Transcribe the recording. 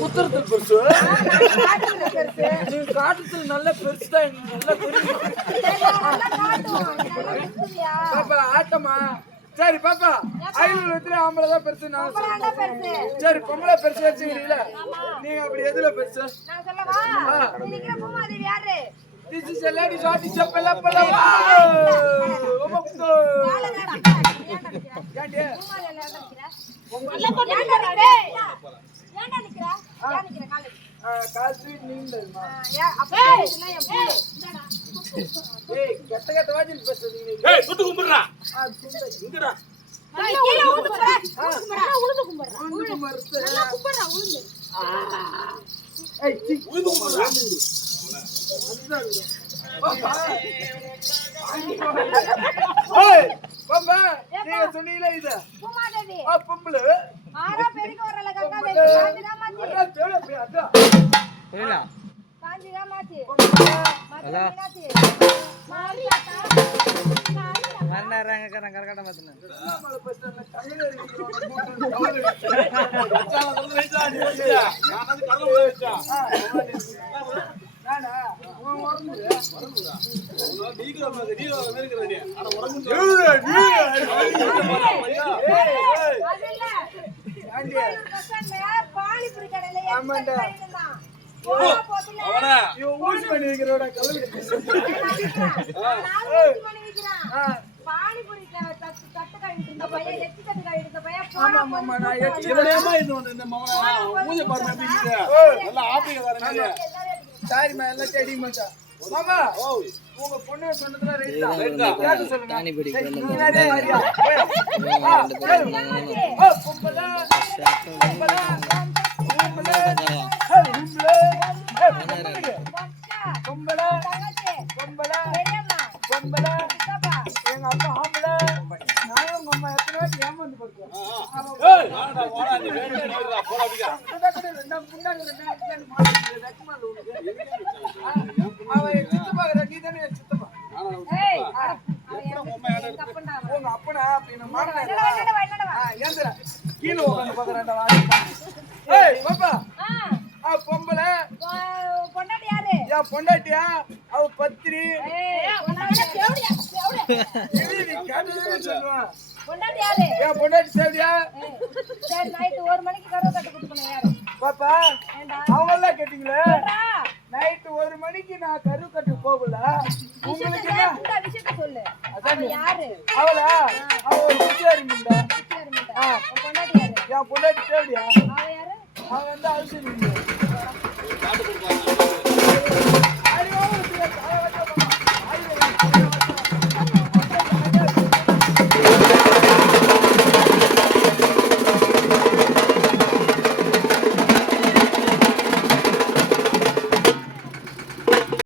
குத்துறது பெருசு, நீ காட்டுறது நல்ல பெருசு தான். நல்லா பாப்பா ஆட்டமா. சரி பாப்பா, 500 ஆம்பளை தான் பெருசு. சரி பொம்பளை பெருசு வச்சுக்கிறீங்களா? நீங்க அப்படி எதுல பெருசு? This is a lady shot. It's a pella pella. பாப்பா நீங்க சொன்னீங்களே இது பூமாதேவி பொம்பளை ஆரா பெரிக்க வரல கங்கா தேவி காஞ்சிரா மாத்தி மாத்தி மரணறாங்க கரகட்ட மாத்துன நம்மள பஸ்ல கங்கல நான் அது கல்ல போயிச்சா நானா உன் வரமுடியா நீங்க மேல்கிறீங்க அட வரமுடியா அதல்ல ஆண்டி கசன்ல பாலி புரி கடையில ஆமாண்டா அவனா யூ யூஸ் பண்ணி வைக்கிறோட கல்லு நான் யூஸ் பண்ணி வைக்கிறேன் பாலி புரி தட்டு கழிட்டு இருந்த பையன் எச்சி தட்டு கழிட்டு இருந்த பையன் ஆமா நான் எச்சி என்னமா இது வந்து இந்த மவன மூஞ்ச பாரு எப்படி இருக்கு நல்ல ஆப்பிங்கதானே சாரி मैं எல்லாம் தேடி மச்சான் மாமா உங்க பொண்ணு சொன்னதுல ரைட்டா கேட்டு சொல்லுங்க தானி படி முன்னாடியே வாரியா ஓ பொம்பளா பொம்பளா பொம்பளா பொம்பளா பொம்பளா பொம்பளா எங்க அப்பா ஆம்பளை நானும் உங்க அம்மா எத்தனை வாட்டி ஏமாந்து போறோம் ஏய் வாடா வாடா நீ வேணே நில்றா போடாதீங்க ரெண்டாம் முன்னாடி ரெண்டாம் மாத்தி வெக்கமா உனக்கு அவ சித்தப்பா நீ தானே சித்தப்பா ஏய் உங்க அப்பனா அப்படின மாறனே ஏந்திர கீழ உட்கார்ந்து பாக்குறேன்டா வா ஏய் பாப்பா பொம்பளை பொண்டாட்டி யாரு யா பொண்டாட்டியா அவ பத்திரி ஏய் பொண்டாட்டி சேவடியா சேவடியா நீ கேட்டதே சொல்லுவா பொண்டாட்டி யாரு யா பொண்டாட்டி சேவடியா சரி நைட் 1 மணிக்கு கறவை கட்டு கொடுக்கணும் யாரு பாப்பா அவங்கள கேட்டிங்களே நைட் 1 மணிக்கு நான் கறவை கட்டு போகல உங்களுக்கு என்ன இந்த விஷயத்தை சொல்லு அவ யாரு அவளா அவ குச்சியாரி முண்டா பொண்டாட்டி யாரு யா பொண்டாட்டி சேவடியா அவ யாரு அவ வந்து அல்சரி